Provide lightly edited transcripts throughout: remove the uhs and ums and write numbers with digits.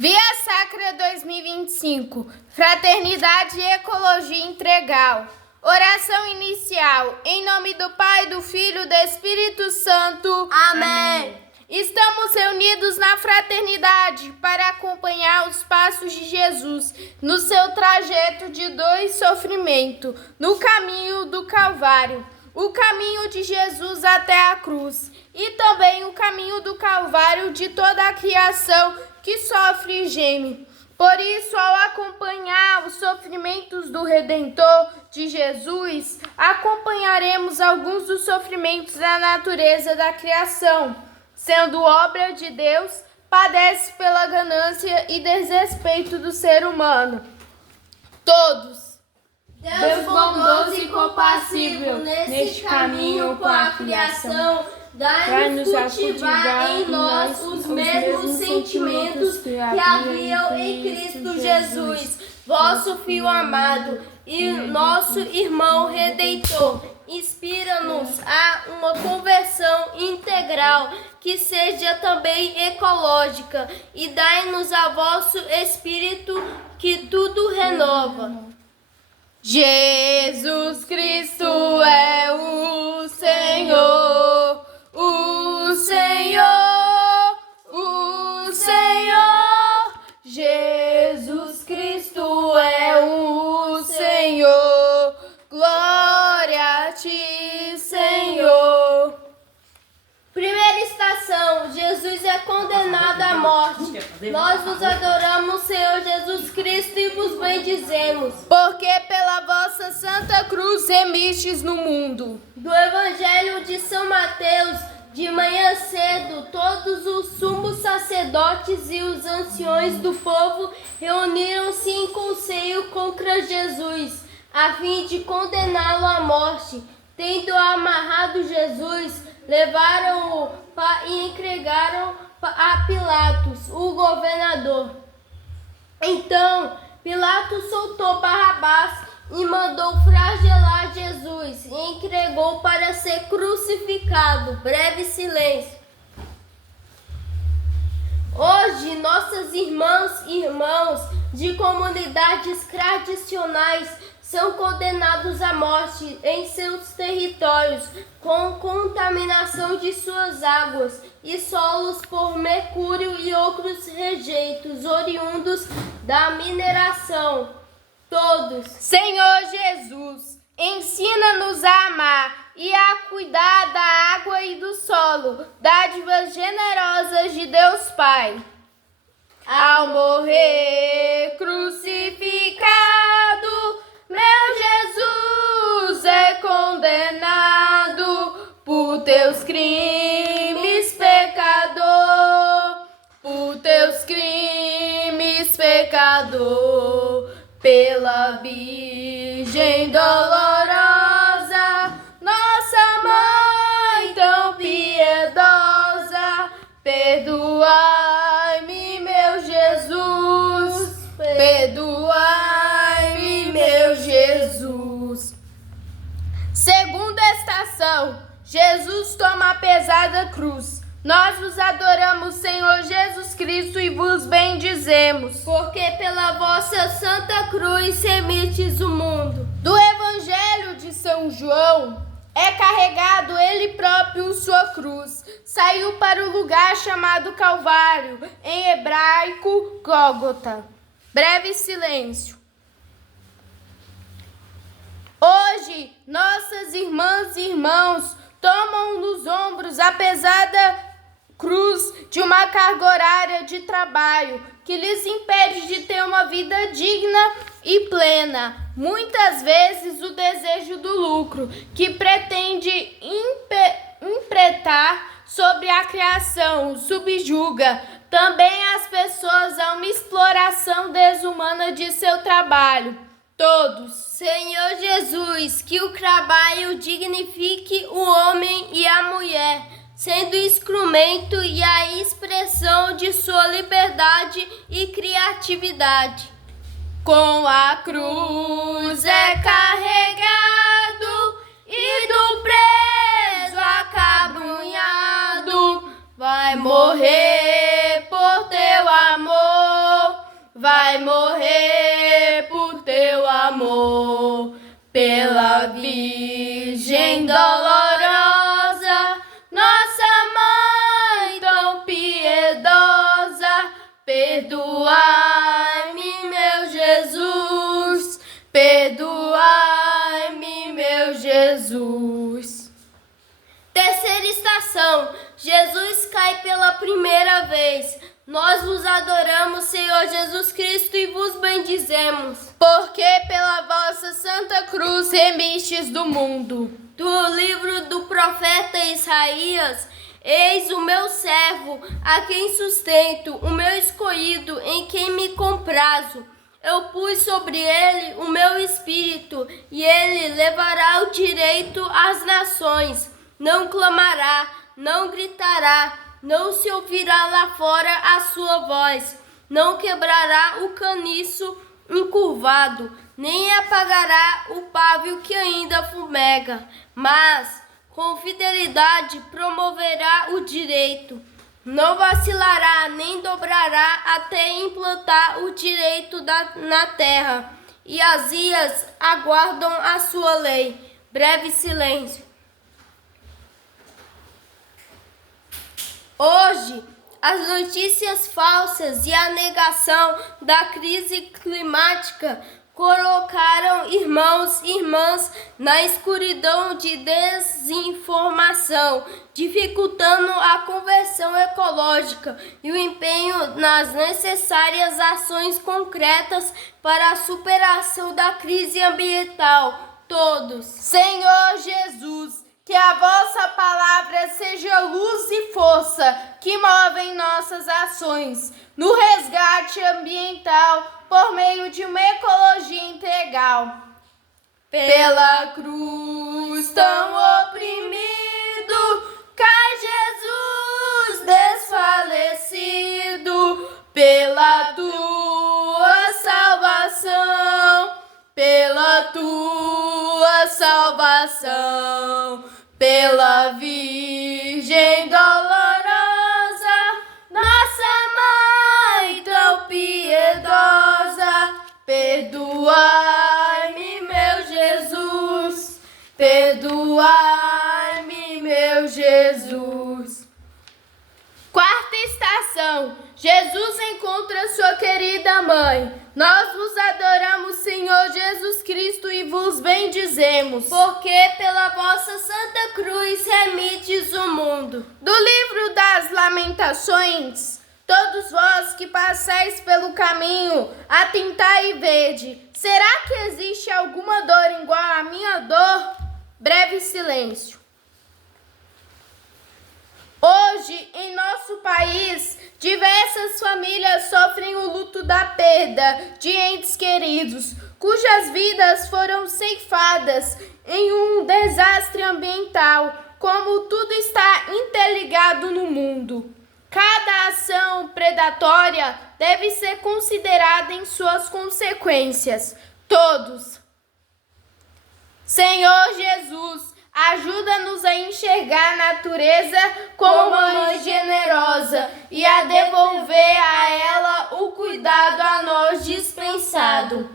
Via Sacra 2025, Fraternidade e Ecologia Integral. Oração inicial, em nome do Pai, do Filho e do Espírito Santo. Amém. Estamos reunidos na fraternidade para acompanhar os passos de Jesus no seu trajeto de dor e sofrimento, no caminho do Calvário, o caminho de Jesus até a cruz e também o caminho do Calvário de toda a criação que sofre e geme. Por isso, ao acompanhar os sofrimentos do Redentor de Jesus, acompanharemos alguns dos sofrimentos da natureza da criação. Sendo obra de Deus, padece pela ganância e desrespeito do ser humano. Todos. Deus bondoso e compassível, neste caminho com a criação, dai-nos cultivar em nós os mesmos sentimentos que haviam em Cristo Jesus, vosso Filho amado e nosso irmão Redentor. Inspira-nos a uma conversão integral, que seja também ecológica, e dai-nos a vosso Espírito, que tudo renova. Jesus Cristo é o Senhor, o Senhor, o Senhor. Jesus Cristo é o Senhor, glória a ti, Senhor. Primeira estação, Jesus é condenado à morte. Nós vos adoramos, Senhor Jesus Cristo, e vos bendizemos. Porque pela vossa santa cruz remistes no mundo. Do Evangelho de São Mateus, de manhã cedo, todos os sumos sacerdotes e os anciões do povo reuniram-se em conselho contra Jesus, a fim de condená-lo à morte. Tendo amarrado Jesus, levaram-o e entregaram a Pilatos, o governador. Então, Pilatos soltou Barrabás e mandou flagelar Jesus e entregou para ser crucificado. Breve silêncio. Hoje, nossas irmãs e irmãos de comunidades tradicionais são condenados à morte em seus territórios com contaminação de suas águas e solos por mercúrio e outros rejeitos oriundos da mineração. Todos. Senhor Jesus, ensina-nos a amar e a cuidar da água e do solo, dádivas generosas de Deus Pai. Ao morrer crucificado, meu Jesus é condenado por teus crimes, pecador, por teus crimes, pecador, pela Virgem dolorosa, nossa Mãe tão piedosa, perdoai-me, meu Jesus, perdoai-me, meu Jesus. Segunda estação, Jesus toma a pesada cruz. Nós vos adoramos, Senhor Jesus Cristo, e vos bendizemos. Porque pela vossa santa cruz remistes o mundo. Do Evangelho de São João, é carregado ele próprio sua cruz. Saiu para o lugar chamado Calvário, em hebraico, Gólgota. Breve silêncio. Hoje, nossas irmãs e irmãos tomam nos ombros a pesada cruz de uma carga horária de trabalho que lhes impede de ter uma vida digna e plena. Muitas vezes o desejo do lucro, que pretende impletar sobre a criação, subjuga também as pessoas a uma exploração desumana de seu trabalho. Todos. Senhor Jesus, que o trabalho dignifique o homem e a mulher, sendo instrumento e a expressão de sua liberdade e criatividade. Com a cruz é carregado e do preso acabrunhado, vai morrer por teu amor. vai morrer por teu amor. Pela Virgem dolorosa, nossa mãe tão piedosa, perdoai-me, meu Jesus, perdoai-me, meu Jesus. Terceira estação, Jesus cai pela primeira vez. Nós vos adoramos, Senhor Jesus Cristo, e vos bendizemos. Porque pela vossa Santa Cruz remistes do mundo. Do livro do profeta Isaías: eis o meu servo, a quem sustento, o meu escolhido, em quem me comprazo. Eu pus sobre ele o meu espírito, e ele levará o direito às nações. Não clamará, não gritará, não se ouvirá lá fora a sua voz. Não quebrará o caniço encurvado, nem apagará o pavio que ainda fumega, mas com fidelidade promoverá o direito. Não vacilará nem dobrará até implantar o direito na terra, e as ilhas aguardam a sua lei. Breve silêncio. Hoje, as notícias falsas e a negação da crise climática colocaram irmãos e irmãs na escuridão de desinformação, dificultando a conversão ecológica e o empenho nas necessárias ações concretas para a superação da crise ambiental. Todos. Senhor Jesus, que a vossa palavra seja luz e força que movem nossas ações no resgate ambiental por meio de uma ecologia integral. Pela cruz tão oprimido, cai Jesus desfalecido. Pela tua salvação, pela tua salvação, pela Virgem dolorosa, nossa mãe tão piedosa, perdoai-me, meu Jesus, perdoai-me, meu Jesus. Quarta estação, Jesus encontra sua querida mãe. Nós vos adoramos, Senhor Jesus Cristo, e vos bendizemos. Porque pela vossa Santa Cruz remites o mundo. Do livro das Lamentações: todos vós que passais pelo caminho, atentai e vede. Será que existe alguma dor igual à minha dor? Breve silêncio. Hoje, em nosso país, diversas famílias sofrem o luto da perda de entes queridos, cujas vidas foram ceifadas em um desastre ambiental. Como tudo está interligado no mundo, cada ação predatória deve ser considerada em suas consequências. Todos. Senhor Jesus, ajuda-nos a enxergar a natureza como mãe generosa e a devolver a ela o cuidado a nós dispensado.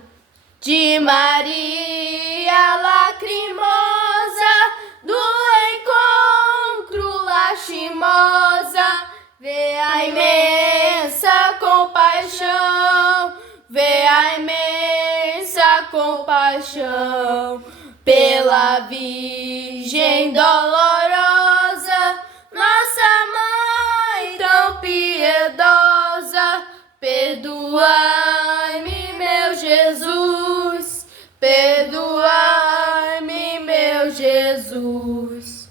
De Maria lacrimosa, do encontro lastimosa, vê a imensa compaixão, vê a imensa compaixão. Pela Virgem dolorosa, nossa mãe tão piedosa, perdoai-me, meu Jesus, perdoai-me, meu Jesus.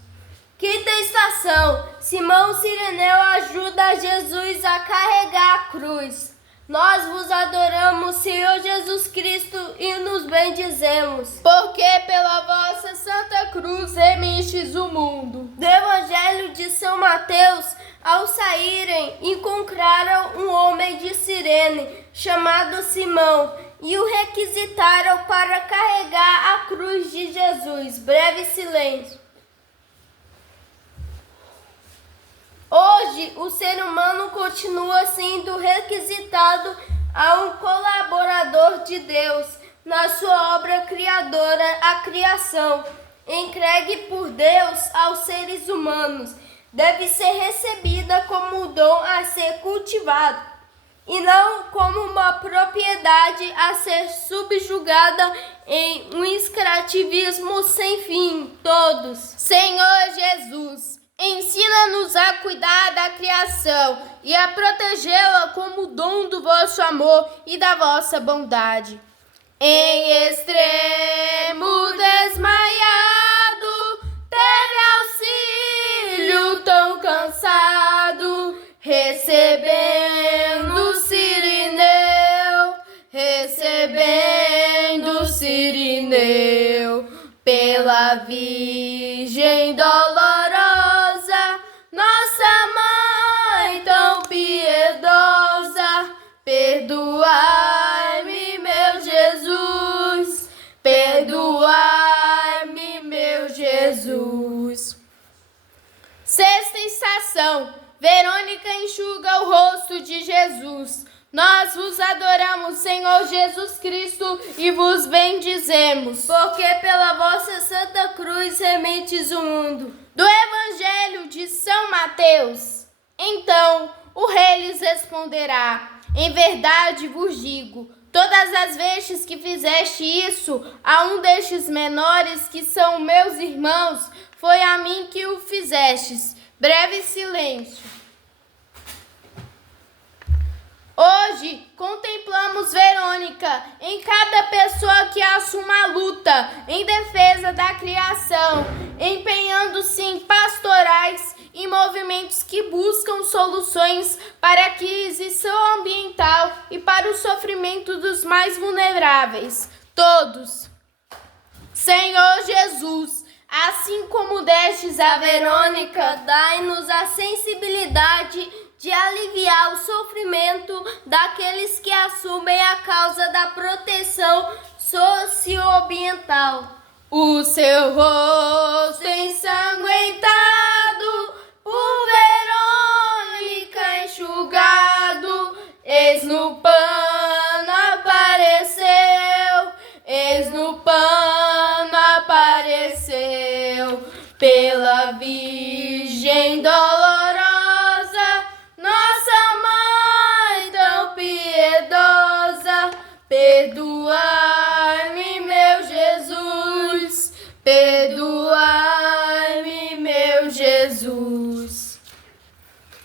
Quinta estação, Simão Cireneu ajuda Jesus a carregar a cruz. Nós vos adoramos, Senhor Jesus Cristo, e nos bendizemos. Porque pela vossa Santa Cruz remistes o mundo. Do Evangelho de São Mateus: ao saírem, encontraram um homem de Cirene, chamado Simão, e o requisitaram para carregar a cruz de Jesus. Breve silêncio. Hoje, o ser humano continua sendo requisitado a um colaborador de Deus na sua obra criadora, a criação, entregue por Deus aos seres humanos, deve ser recebida como um dom a ser cultivado, e não como uma propriedade a ser subjugada em um escrativismo sem fim. Todos. Senhor Jesus, ensina-nos a cuidar da criação e a protegê-la como dom do vosso amor e da vossa bondade. Em extremo desmaiado, teve auxílio tão cansado, recebendo Sirineu, pela Virgem dolorosa, nossa Mãe tão piedosa, perdoai-me, meu Jesus, perdoai-me, meu Jesus. Sexta estação. Verônica enxuga o rosto de Jesus. Nós vos adoramos, Senhor Jesus Cristo, e vos bendizemos, porque pela vossa Santa Cruz remetes o mundo. Do Evangelho de São Mateus. Então o rei lhes responderá: em verdade vos digo, todas as vezes que fizeste isso a um destes menores que são meus irmãos, foi a mim que o fizestes. Breve silêncio. Hoje contemplamos Verônica em cada pessoa que assuma a luta em defesa da criação, empenhando-se em pastorais e movimentos que buscam soluções para a aquisição ambiental e para o sofrimento dos mais vulneráveis. Todos. Senhor Jesus, assim como destes a Verônica, dai-nos a sensibilidade de aliviar o sofrimento daqueles que assumem a causa da proteção socioambiental. O seu rosto ensanguentado, por Verônica enxugado, eis no pano apareceu, pela Virgem dolorosa, nossa Mãe tão piedosa, perdoai-me, meu Jesus, perdoai-me, meu Jesus.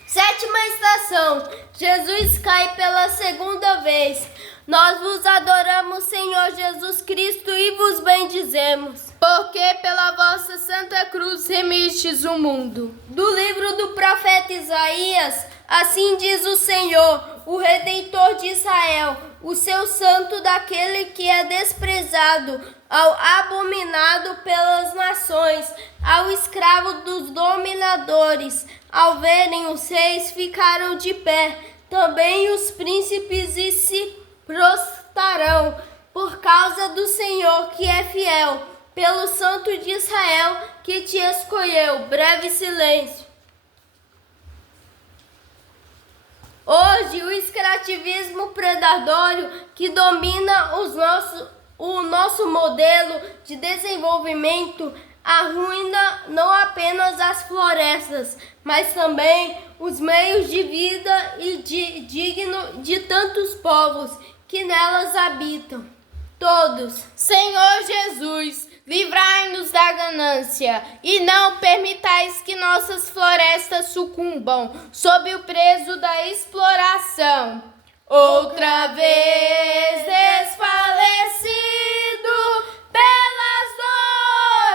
Sétima estação. Jesus cai pela segunda vez. Nós vos adoramos, Senhor Jesus Cristo, e vos bendizemos, porque pela vossa Santa Cruz remistes o mundo. Do livro do profeta Isaías, assim diz o Senhor, o Redentor de Israel, o seu santo daquele que é desprezado, ao abominado pelas nações, ao escravo dos dominadores. Ao verem os reis, ficaram de pé, também os príncipes, e se prostrarão, por causa do Senhor que é fiel, pelo Santo de Israel que te escolheu. Breve silêncio. Hoje, o extrativismo predatório que domina o nosso modelo de desenvolvimento arruína não apenas as florestas, mas também os meios de vida e digno de tantos povos que nelas habitam. Todos. Senhor Jesus, livrai-nos da ganância e não permitais que nossas florestas sucumbam sob o peso da exploração. Outra vez desfalecido, pelas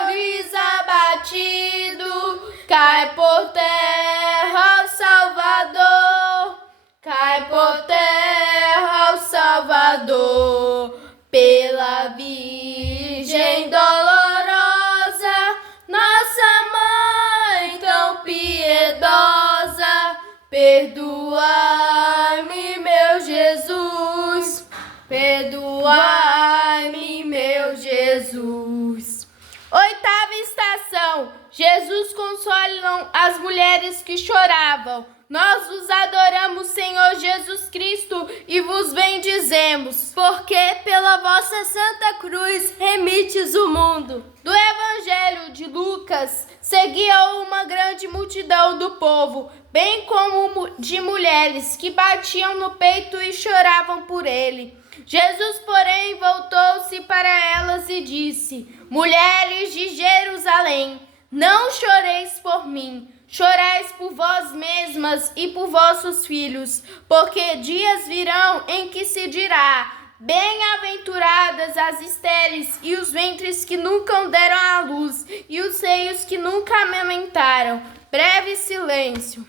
dores abatido, cai por terra o Salvador, cai por terra o Salvador, pela Virgem dolorosa, nossa Mãe tão piedosa, perdoai-me, meu Jesus, perdoai-me, meu Jesus. Oitava estação. Jesus consola as mulheres que choravam. Nós vos adoramos, Senhor Jesus Cristo, e vos bendizemos. bendizemos, porque pela vossa Santa Cruz remites o mundo. Do Evangelho de Lucas, seguia uma grande multidão do povo, bem como de mulheres que batiam no peito e choravam por ele. Jesus, porém, voltou-se para elas e disse: Mulheres de Jerusalém, não choreis por mim, chorais por vós mesmas e por vossos filhos, porque dias virão em que se dirá: Bem-aventuradas as estéreis e os ventres que nunca deram à luz e os seios que nunca amamentaram. Breve silêncio.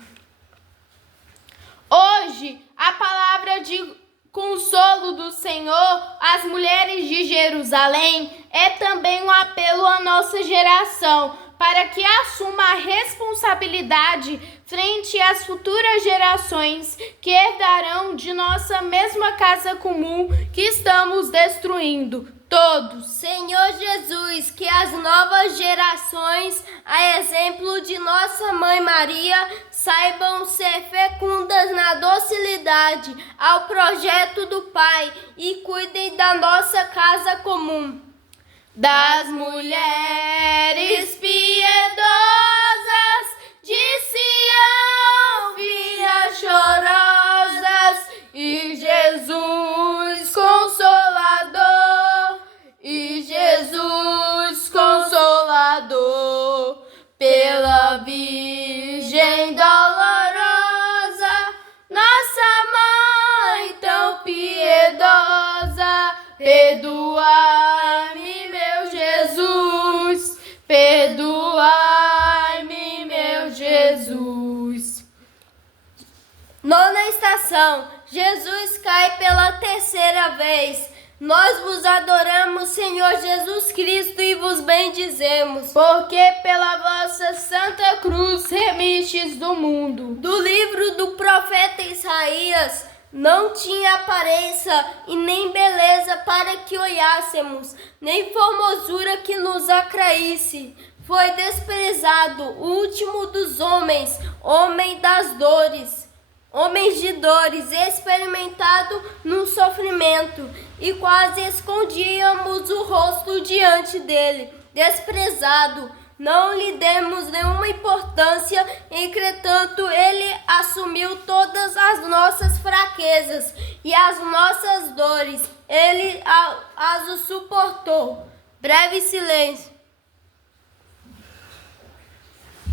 Hoje, a palavra de consolo do Senhor às mulheres de Jerusalém é também um apelo à nossa geração, para que assuma a responsabilidade frente às futuras gerações que herdarão de nossa mesma casa comum que estamos destruindo. Todos. Senhor Jesus, que as novas gerações, a exemplo de nossa Mãe Maria, saibam ser fecundas na docilidade ao projeto do Pai e cuidem da nossa casa comum. Das mulheres piedosas de Sião, filhas chorosas, e Jesus Consolador, e Jesus Consolador, pela Virgem dolorosa, nossa Mãe tão piedosa, perdoai-me, Jesus, perdoai-me, meu Jesus. Nona estação, Jesus cai pela terceira vez. Nós vos adoramos, Senhor Jesus Cristo, e vos bendizemos, porque pela vossa Santa Cruz remistes do mundo. Do livro do profeta Isaías: Não tinha aparência e nem beleza para que olhássemos, nem formosura que nos atraísse. Foi desprezado, o último dos homens, homem das dores, homens de dores, experimentado no sofrimento, e quase escondíamos o rosto diante dele. Desprezado, não lhe demos nenhuma importância, entretanto ele assumiu todas as nossas fraquezas e as nossas dores, ele as suportou. Breve silêncio.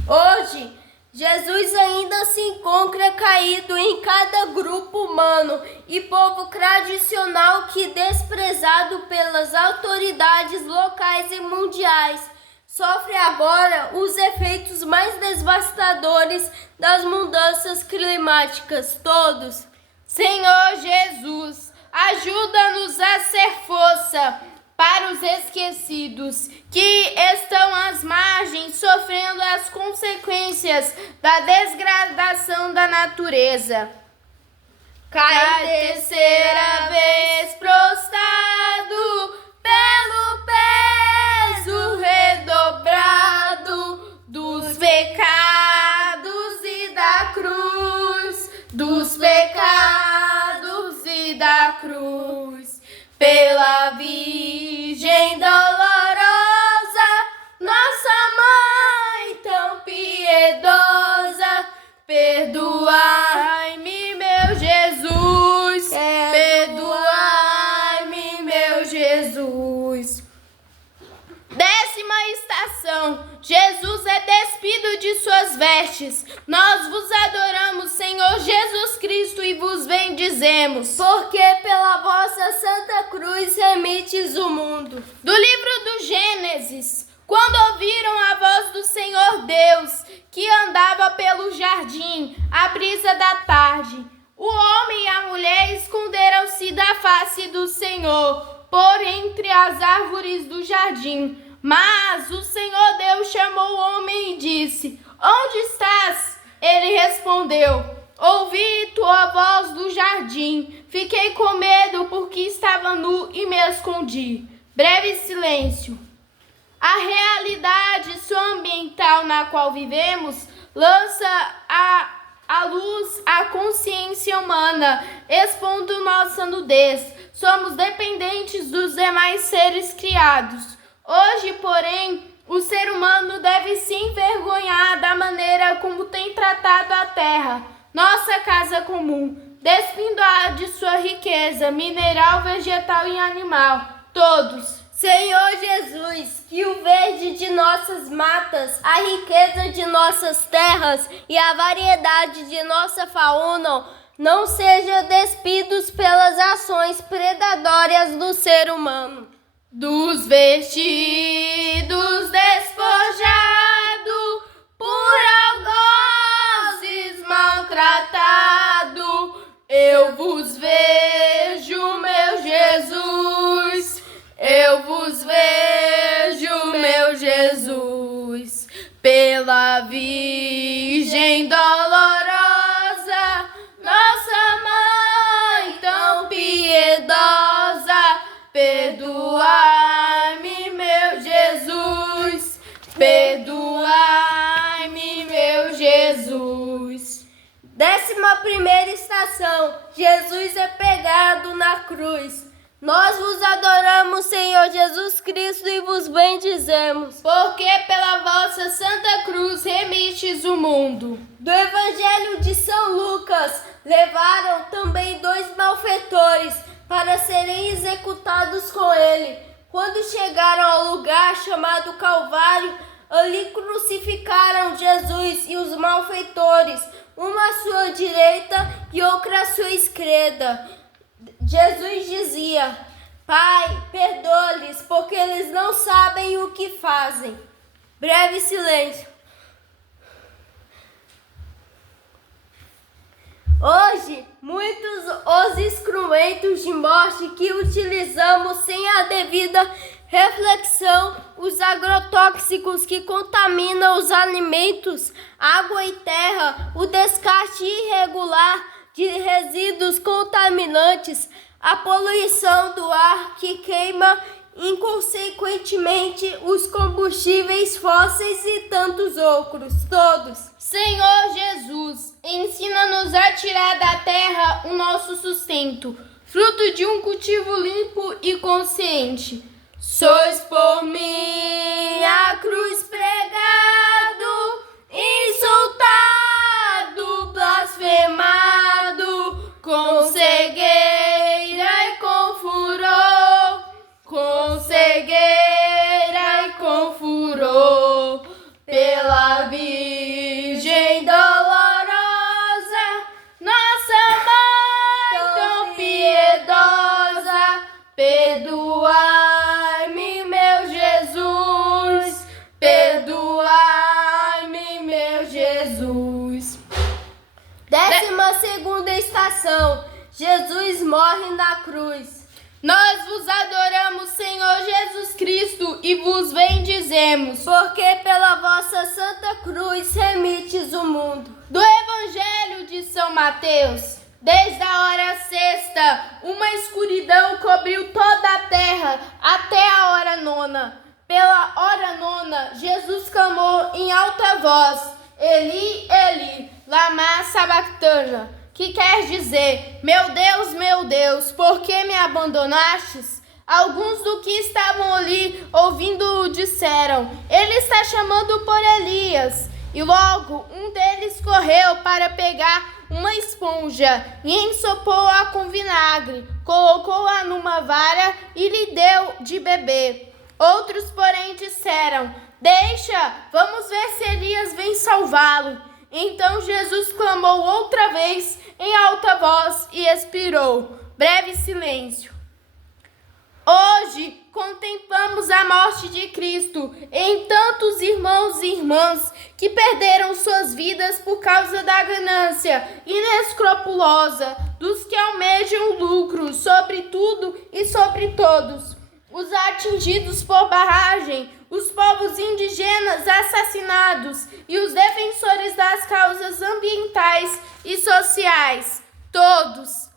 Hoje, Jesus ainda se encontra caído em cada grupo humano e povo tradicional que, desprezado pelas autoridades locais e mundiais, sofre agora os efeitos mais devastadores das mudanças climáticas. Todos. Senhor Jesus, ajuda-nos a ser força para os esquecidos que estão às margens sofrendo as consequências da degradação da natureza. Cai terceira vez prostrado pelo peso redobrado dos pecados e da cruz, dos pecados e da cruz, pela Virgem dolorosa, nossa Mãe tão piedosa, perdoai-me, meu Jesus, perdoai-me, meu Jesus. 10ª estação, Jesus é despido de suas vestes. Nós vos adoramos, Senhor Jesus Cristo, e vos bendizemos, porque pela vossa Santa Cruz remites o mundo. Do livro do Gênesis: Quando ouviram a voz do Senhor Deus, que andava pelo jardim, à brisa da tarde, o homem e a mulher esconderam-se da face do Senhor, por entre as árvores do jardim. Mas o Senhor Deus chamou o homem e disse: Onde estás? Ele respondeu: Ouvi tua voz do jardim. Fiquei com medo porque estava nu e me escondi. Breve silêncio. A realidade socioambiental na qual vivemos lança à luz a consciência humana, expondo nossa nudez. somos dependentes dos demais seres criados. Hoje, porém, o ser humano deve se envergonhar da maneira como tem tratado a terra, nossa casa comum, despindo-a de sua riqueza mineral, vegetal e animal, todos. Senhor Jesus, que o verde de nossas matas, a riqueza de nossas terras e a variedade de nossa fauna não sejam despidos pelas ações predatórias do ser humano. Dos vestidos despojado, por algozes maltratado, eu vos vejo, meu Jesus, eu vos vejo, meu Jesus, pela Virgem dolorosa, nossa Mãe tão piedosa, perdoai-me, meu Jesus, perdoai-me, meu Jesus. 11ª estação, Jesus é pregado na cruz. Nós vos adoramos, Senhor Jesus Cristo, e vos bendizemos, porque pela vossa santa cruz remistes o mundo. Do Evangelho de São Lucas, levaram também 2 malfeitores para serem executados com ele. Quando chegaram ao lugar chamado Calvário, ali crucificaram Jesus e os malfeitores, uma à sua direita e outra à sua esquerda. Jesus dizia: Pai, perdoa-lhes, porque eles não sabem o que fazem. Breve silêncio. Hoje, muitos os instrumentos de morte que utilizamos sem a devida reflexão, os agrotóxicos que contaminam os alimentos, água e terra, o descarte irregular de resíduos contaminantes, a poluição do ar que queima inconsequentemente os combustíveis fósseis e tantos outros, todos. Senhor Jesus, ensina-nos a tirar da terra o nosso sustento, fruto de um cultivo limpo e consciente. Sois por mim a cruz pregado, insultado, blasfemado, com cegueira e com furor, com cegueira e com furor, pela Virgem dolorosa, nossa Mãe tão piedosa, perdoai-me, meu Jesus, perdoai-me, meu Jesus. 12ª estação, Jesus morre na cruz. Nós vos adoramos, Senhor Jesus Cristo, e vos bendizemos, porque pela vossa santa cruz remites o mundo. Do Evangelho de São Mateus. Desde a hora sexta, uma escuridão cobriu toda a terra até a hora nona. Pela hora nona, Jesus clamou em alta voz: Eli, Eli, lama sabachthani, que quer dizer: meu Deus, por que me abandonastes? Alguns do que estavam ali ouvindo-o disseram: ele está chamando por Elias. E logo um deles correu para pegar uma esponja e ensopou-a com vinagre, colocou-a numa vara e lhe deu de beber. Outros, porém, disseram: deixa, vamos ver se Elias vem salvá-lo. Então Jesus clamou outra vez em alta voz e expirou. Breve silêncio. Hoje contemplamos a morte de Cristo em tantos irmãos e irmãs que perderam suas vidas por causa da ganância inescrupulosa dos que almejam lucro sobre tudo e sobre todos. Os atingidos por barragem, os povos indígenas assassinados e os defensores das causas ambientais e sociais, todos.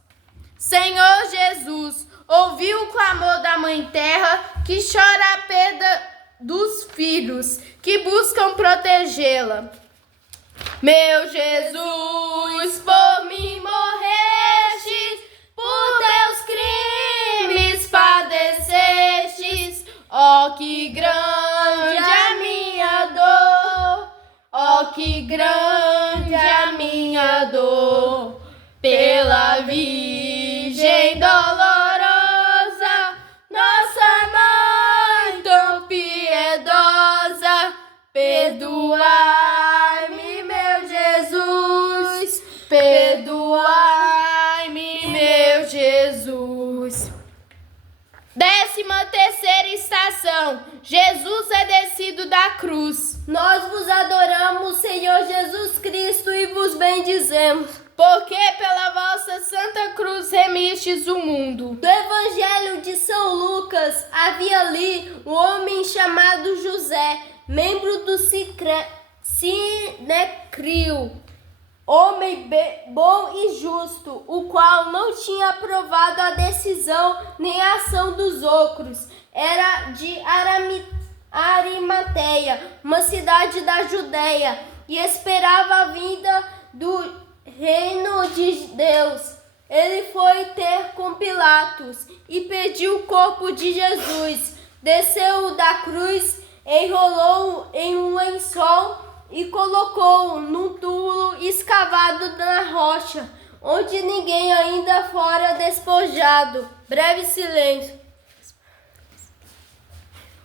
Senhor Jesus, ouviu o clamor da Mãe Terra que chora a perda dos filhos que buscam protegê-la. Meu Jesus, por mim morrestes, por teus que grande a minha dor, ó que grande a minha dor, pela Virgem dolorosa, nossa mãe tão piedosa, perdoai-me, meu Jesus, perdoai-me, meu Jesus. 13ª estação. Jesus é descido da cruz. Nós vos adoramos, Senhor Jesus Cristo, e vos bendizemos. Porque pela vossa santa cruz remistes o mundo. Do Evangelho de São Lucas, havia ali um homem chamado José, membro do Sinédrio, homem bom e justo, o qual não tinha aprovado a decisão nem a ação dos outros. Era de Arimateia, uma cidade da Judéia, e esperava a vinda do reino de Deus. Ele foi ter com Pilatos e pediu o corpo de Jesus. Desceu da cruz, enrolou-o em um lençol e colocou-o num túmulo escavado na rocha, onde ninguém ainda fora despojado. Breve silêncio.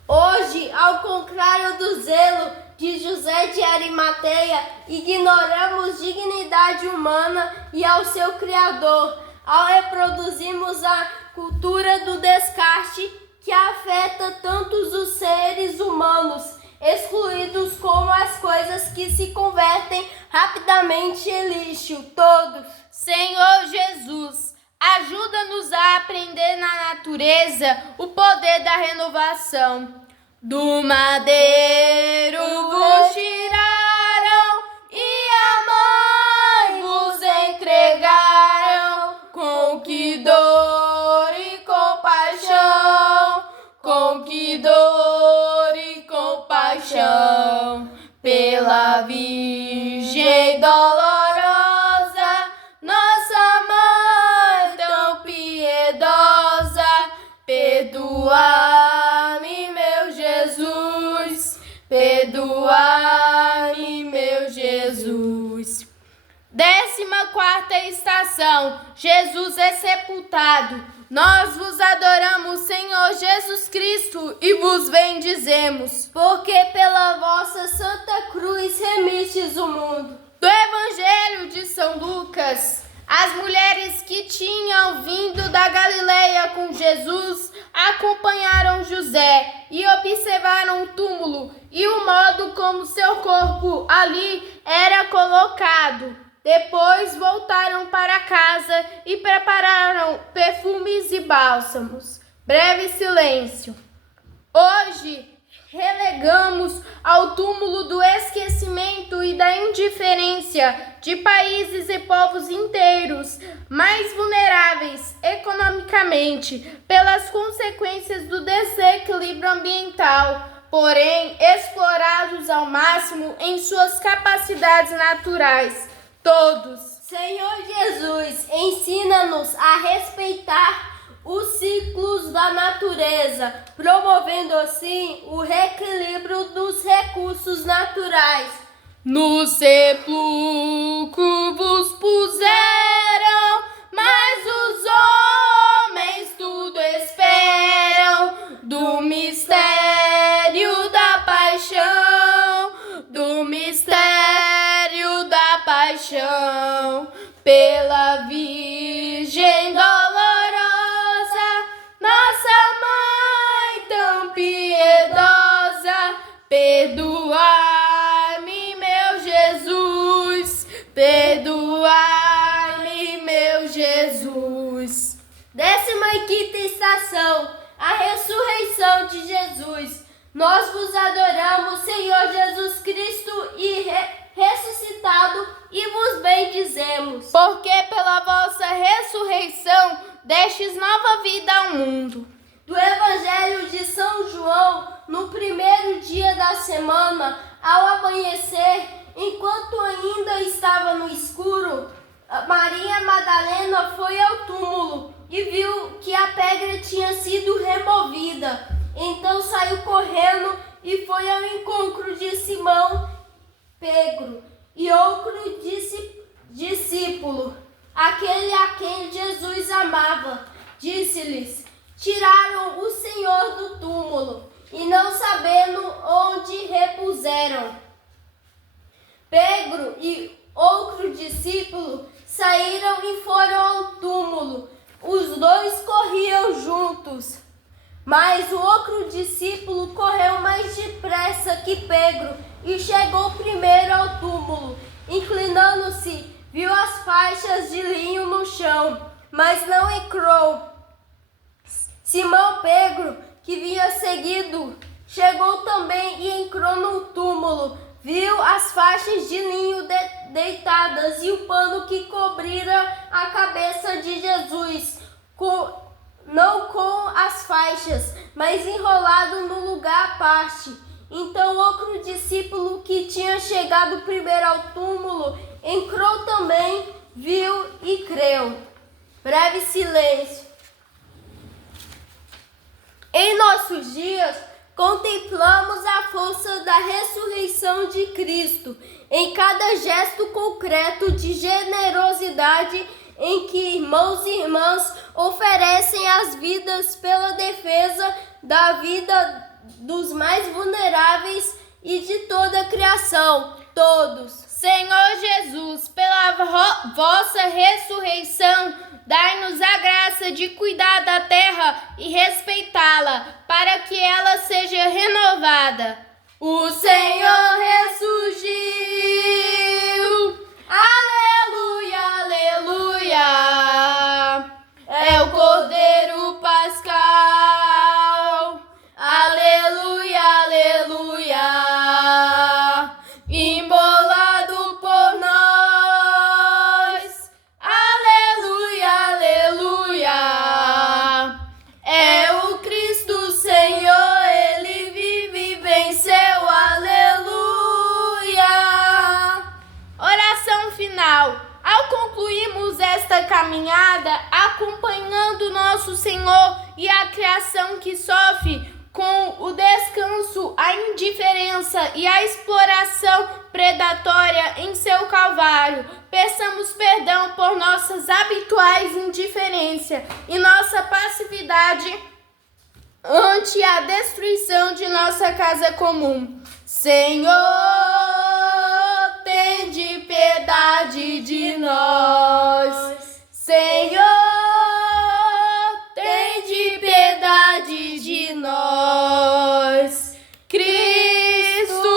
Hoje, ao contrário do zelo de José de Arimateia, ignoramos dignidade humana e ao seu Criador, ao reproduzirmos a cultura do descarte que afeta tantos os seres humanos, excluídos como as coisas que se convertem rapidamente em lixo, todos. Senhor Jesus, ajuda-nos a aprender na natureza o poder da renovação. Do madeiro vos tiraram e a mãe vos entregaram, com que dor e compaixão, com que dor e compaixão, pela Virgem dolorosa, nossa mãe tão piedosa, perdoai-me, meu Jesus, perdoai-me, meu Jesus. 14ª estação. Jesus é sepultado. Nós vos adoramos, Senhor Jesus Cristo, e vos bendizemos. Porque pela vossa santa cruz remistes o mundo. Do Evangelho de São Lucas. As mulheres que tinham vindo da Galileia com Jesus acompanharam José e observaram o túmulo e o modo como seu corpo ali era colocado. Depois voltaram para casa e prepararam perfumes e bálsamos. Breve silêncio. Hoje relegamos ao túmulo do esquecimento e da indiferença de países e povos inteiros mais vulneráveis economicamente pelas consequências do desequilíbrio ambiental, porém explorados ao máximo em suas capacidades naturais. Todos. Senhor Jesus, ensina-nos a respeitar os ciclos da natureza, promovendo assim o reequilíbrio dos recursos naturais. No sepulcro vos puseram, mas os homens tudo esperam do mistério da paixão, do mistério da paixão, pela Virgem dolorosa, nossa mãe tão piedosa, perdoai-me, meu Jesus, perdoai-me, meu Jesus. 15ª estação, a ressurreição de Jesus. Nós vos adoramos, Senhor Jesus Cristo, e ressuscitado, e vos bendizemos. Porque pela vossa ressurreição destes nova vida ao mundo. Do Evangelho de São João, no primeiro dia da semana, ao amanhecer, enquanto ainda estava no escuro, Maria Madalena foi ao túmulo e viu que a pedra tinha sido removida. Então saiu correndo e foi ao encontro de Simão Pedro e outro discípulo, aquele a quem Jesus amava. Disse-lhes: tiraram o Senhor do túmulo e não sabendo onde repuseram. Pedro e outro discípulo saíram e foram ao túmulo. Os dois corriam juntos, mas o outro discípulo correu mais depressa que Pedro e chegou primeiro ao túmulo. Inclinando-se, viu as faixas de linho no chão, mas não entrou. Simão Pedro, que vinha seguido, chegou também e entrou no túmulo. Viu as faixas de linho deitadas e o pano que cobrira a cabeça de Jesus, não com as faixas, mas enrolado no lugar à parte. Então outro discípulo que tinha chegado primeiro ao túmulo entrou também, viu e creu. Breve silêncio. Em nossos dias, contemplamos a força da ressurreição de Cristo em cada gesto concreto de generosidade em que irmãos e irmãs oferecem as vidas pela defesa da vida dos mais vulneráveis e de toda a criação, todos. Senhor Jesus, pela vossa ressurreição, dai-nos a graça de cuidar da terra e respeitá-la, para que ela seja renovada. O Senhor ressurgiu! Aleluia, aleluia! É o Cordeiro Pascal! Aleluia, aleluia! Imolado por nós! Aleluia, aleluia! É o Cristo Senhor, Ele vive e venceu, aleluia! Oração final. Ao concluirmos esta caminhada, acompanhando nosso Senhor e a criação que sofre com o descanso, a indiferença e a exploração predatória em seu Calvário, peçamos perdão por nossas habituais indiferença e nossa passividade ante a destruição de nossa casa comum. Senhor, tende piedade de nós. Senhor, tende piedade de nós. Cristo,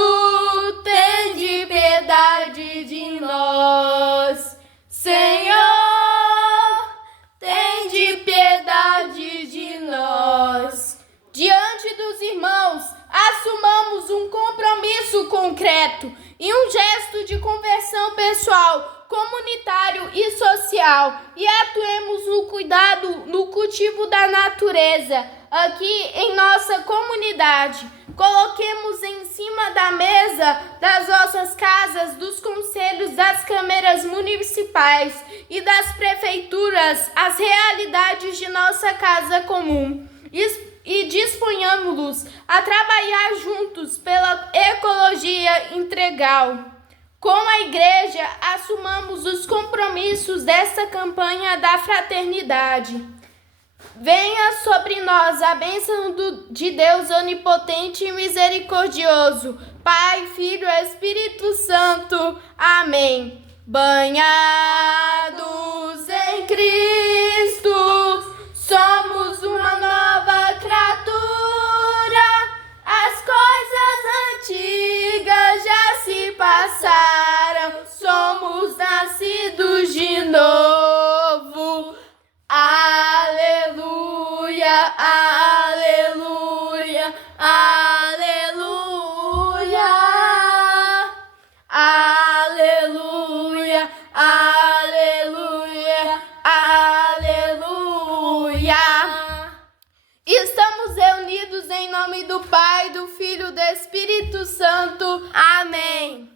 tende piedade de nós. Senhor, tende piedade de nós. Diante dos irmãos, assumamos um compromisso concreto e um gesto de conversão pessoal, comunitário e social, e atuemos no cuidado no cultivo da natureza aqui em nossa comunidade. Coloquemos em cima da mesa das nossas casas, dos conselhos, das câmeras municipais e das prefeituras as realidades de nossa casa comum e disponhamos-nos a trabalhar juntos pela ecologia integral. Com a Igreja, assumamos os compromissos desta campanha da fraternidade. Venha sobre nós a bênção de Deus onipotente e misericordioso, Pai, Filho e Espírito Santo. Amém. Banhados em Cristo, somos uma nova criatura. As coisas antigas já se passaram, somos nascidos de novo. Aleluia, aleluia, aleluia, aleluia, aleluia, aleluia. Estamos reunidos em nome do Pai, do Filho e do Espírito Santo. Amém.